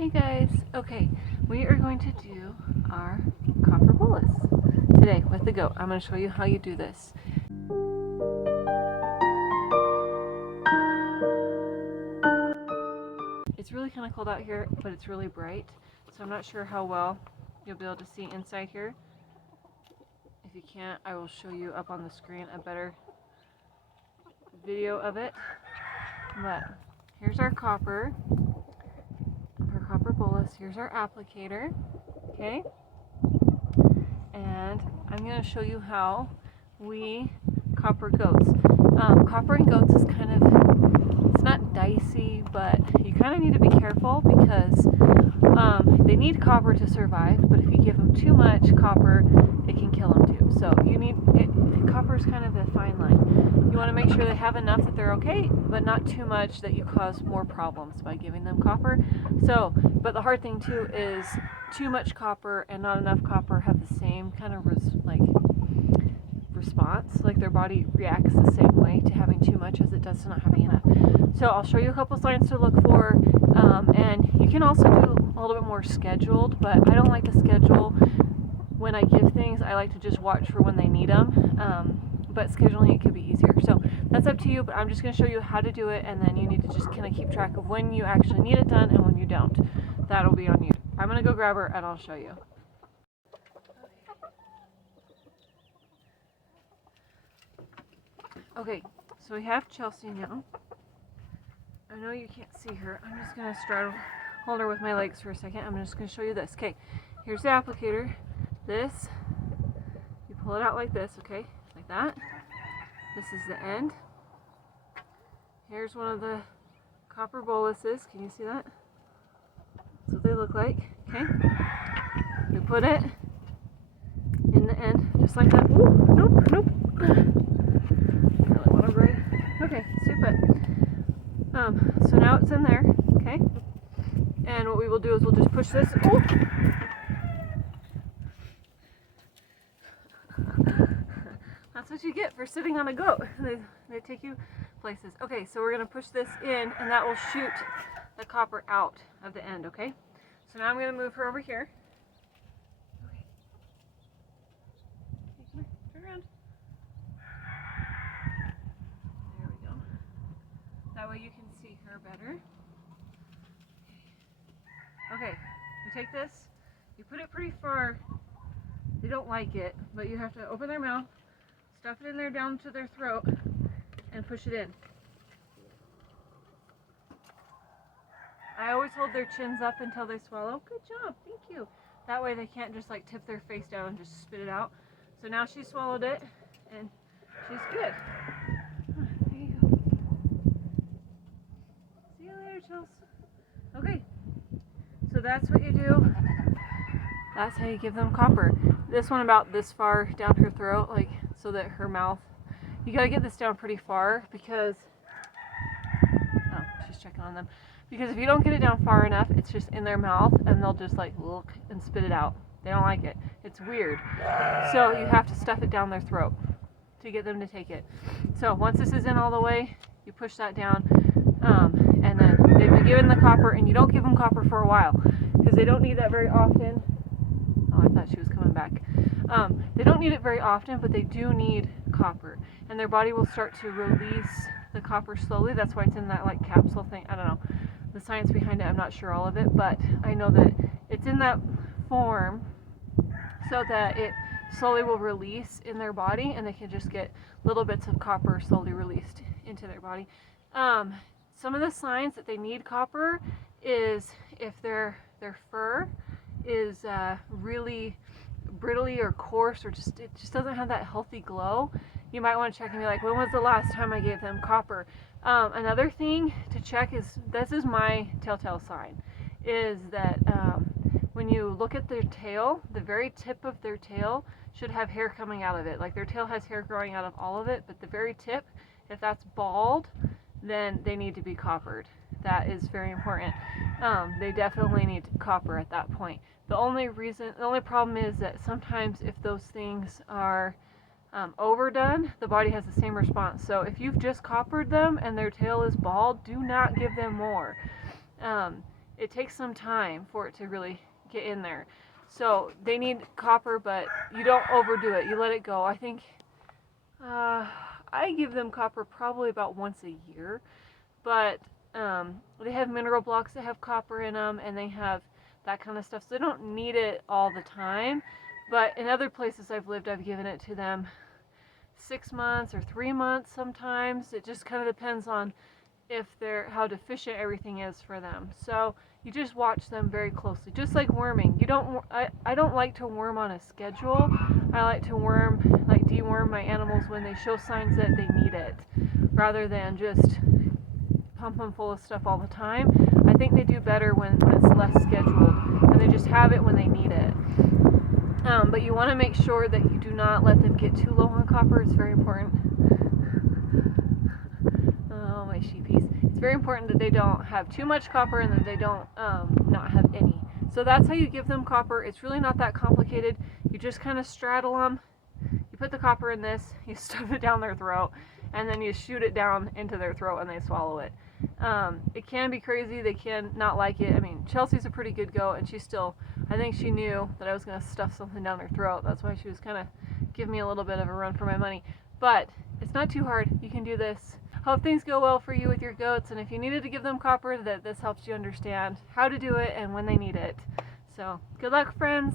Hey guys, okay, we are going to do our copper bolus today with the goat. I'm going to show you how you do this. It's really kind of cold out here, but it's really bright, so I'm not sure how well you'll be able to see inside here. If you can't, I will show you up on the screen a better video of it. But here's our copper bolus. Here's our applicator, okay? And I'm going to show you how we copper goats. Coppering goats is kind of, it's not dicey, but you kind of need to be careful because they need copper to survive, but if you give them too much copper, it can kill them too. So you need, copper is kind of a fine line. You want to make sure they have enough that they're okay, but not too much that you cause more problems by giving them copper. So, but the hard thing too is too much copper and not enough copper have the same kind of response. Like their body reacts the same way to having too much as it does to not having enough. So I'll show you a couple signs to look for, and you can also do a little bit more scheduled, but I don't like to schedule when I give things. I like to just watch for when they need them. But scheduling it could be easier. So that's up to you, but I'm just going to show you how to do it, and then you need to just kind of keep track of when you actually need it done and when you don't. That'll be on you. I'm going to go grab her and I'll show you. Okay, so we have Chelsea now. I know you can't see her. I'm just going to hold her with my legs for a second. I'm just going to show you this. Okay, here's the applicator. This, you pull it out like this, okay? Like that. This is the end. Here's one of the copper boluses. Can you see that? That's what they look like. Okay. We put it in the end, just like that. Ooh, nope. Really want to break. Okay, super. So now it's in there. Okay. And what we will do is we'll just push this. Ooh. That's what you get for sitting on a goat. They take you places. Okay, so we're going to push this in, and that will shoot the copper out of the end, okay? So now I'm going to move her over here. Okay. Come here, turn around. There we go. That way you can see her better. Okay, you take this, you put it pretty far. They don't like it, but you have to open their mouth, stuff it in there down to their throat, and push it in. I always hold their chins up until they swallow. Good job, thank you. That way they can't just like tip their face down and just spit it out. So now she swallowed it, and she's good. There you go. See you later, Chelsea. Okay, so that's what you do. That's how you give them copper. This one about this far down her throat, like so that her mouth, you gotta get this down pretty far because, oh, she's checking on them. Because if you don't get it down far enough, it's just in their mouth and they'll just like look and spit it out. They don't like it. It's weird. So you have to stuff it down their throat to get them to take it. So once this is in all the way, you push that down, and then they've been given the copper, and you don't give them copper for a while because they don't need that very often. Oh, I thought she was coming back. They don't need it very often, but they do need copper, and their body will start to release the copper slowly. That's why it's in that like capsule thing. I don't know the science behind it. I'm not sure all of it, but I know that it's in that form so that it slowly will release in their body, and they can just get little bits of copper slowly released into their body. Some of the signs that they need copper is if their fur is really brittly or coarse, or it just doesn't have that healthy glow. You might want to check and be like, when was the last time I gave them copper? Another thing to check is, this is my telltale sign, is that when you look at their tail, the very tip of their tail should have hair coming out of it. Like their tail has hair growing out of all of it, but the very tip, if that's bald, then they need to be coppered. That is very important. They definitely need copper at that point. The only problem is that sometimes if those things are overdone, the body has the same response. So if you've just coppered them and their tail is bald, do not give them more. it takes some time for it to really get in there. So they need copper, but you don't overdo it. You let it go. I think I give them copper probably about once a year, but they have mineral blocks that have copper in them, and they have that kind of stuff. So they don't need it all the time. But in other places I've lived, I've given it to them 6 months or 3 months sometimes. It just kind of depends on how deficient everything is for them. So you just watch them very closely, just like worming. I don't like to worm on a schedule. I like to deworm my animals when they show signs that they need it, rather than just pump them full of stuff all the time. I think they do better when it's less scheduled and they just have it when they need it. But you want to make sure that you do not let them get too low on copper. It's very important. Oh, my sheepies. It's very important that they don't have too much copper and that they don't not have any. So that's how you give them copper. It's really not that complicated. You just kind of straddle them. You put the copper in this, you stuff it down their throat, and then you shoot it down into their throat and they swallow it. It can be crazy. They can not like it. I mean, Chelsea's a pretty good goat, and I think she knew that I was going to stuff something down her throat. That's why she was kind of giving me a little bit of a run for my money. But it's not too hard. You can do this. Hope things go well for you with your goats, and if you needed to give them copper, that this helps you understand how to do it and when they need it. So, good luck, friends.